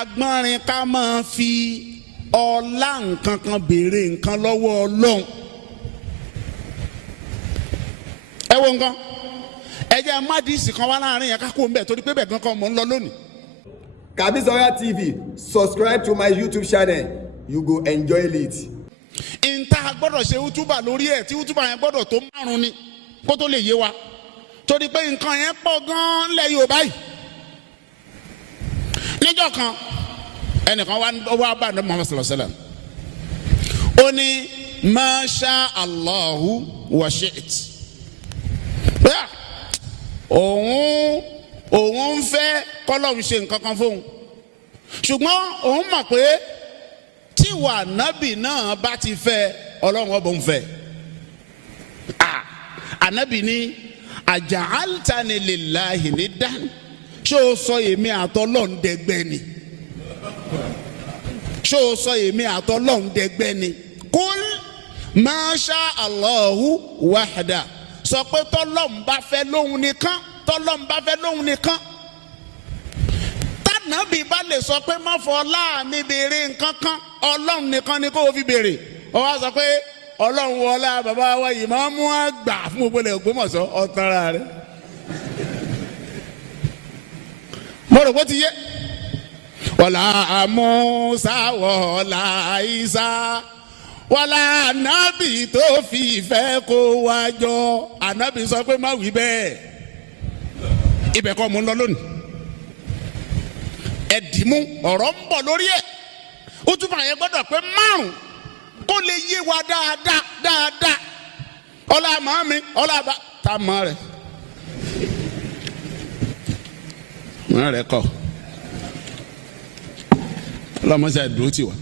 agbọ́nrin ká máa fi ọlá nǹkan kan béèrè nǹkan lọ́wọ́ Ọlọ́run. ẹ wo nǹkan ẹ jẹ́ mádìsì kan wá láàrin yẹn ká kó ń bẹ̀ torí pé bẹ̀ gan kan mò ń lọ lónìí. Kabisora TV, subscribe to my YouTube channel. You go enjoy it. Ìta gbọ́dọ̀ ṣe útúbà lórí ẹ̀ tí útúbà yẹn gbọ́dọ̀ tó 5 ni kó tó lè yé wa torí pé nǹkan yẹn pọ̀ gan-an lẹ̀ Yorùbá yìí. Níjọ́ kan ẹnìkan wá bá ní Muhammad sallallahu alaihi wasallam ó ní masha Allahu wa shi'it. Òun ń fẹ́ kọ́lọ́hún ṣe nǹkan kan fóun ṣùgbọ́n òun mọ̀ pé tí wà nábì náà bá ti fẹ́ Ọlọ́run ọbọ̀ ń fẹ́. Ànábì ní aja'altani lillahi niddan, ṣé o sọ èmi àtọlọ́run dẹgbẹ́ ni? Ṣé o sọ èmi àtọlọ́run dẹgbẹ́ ni? Kul ma sha Allahu wahda, sọ pé tọ́lọ́run bá fẹ́ lóhun nìkan, tọ́lọ́run bá fẹ́ lóhun nìkan. Tànàbì bá lè sọ pé má fọlá mi béèrè nǹkan kan, Ọlọ́run nìkan ni kó o fi béèrè. Ó wá sọ pé Ọlọ́run wọlá bàbá wa ìmáàmù àgbà fún gbogbo ilẹ̀ Ògbómọ̀ṣọ́ ọ̀tanra rẹ̀. Mo rò bó ti yé. Wọlá Musa wọlá Isa wọlá ànábì tó fi ìfẹ́ kó wá jọ. Ànábì sọ pé má wí bẹ́ẹ̀. Ibẹ̀ kọ́ mo ń lọ lónìí. Ẹ̀dìmú ọ̀rọ̀ ń bọ̀ lórí ẹ̀. Ó túbọ̀ yẹn gbọ́dọ̀ pé 5 kó lè yé wa dáadáa. Ọlá màmí ọlá bá ta mọ́ rẹ̀. Mọ́ rẹ̀ kọ́. Ọlọ́mọ sẹ́ dúró tì wá.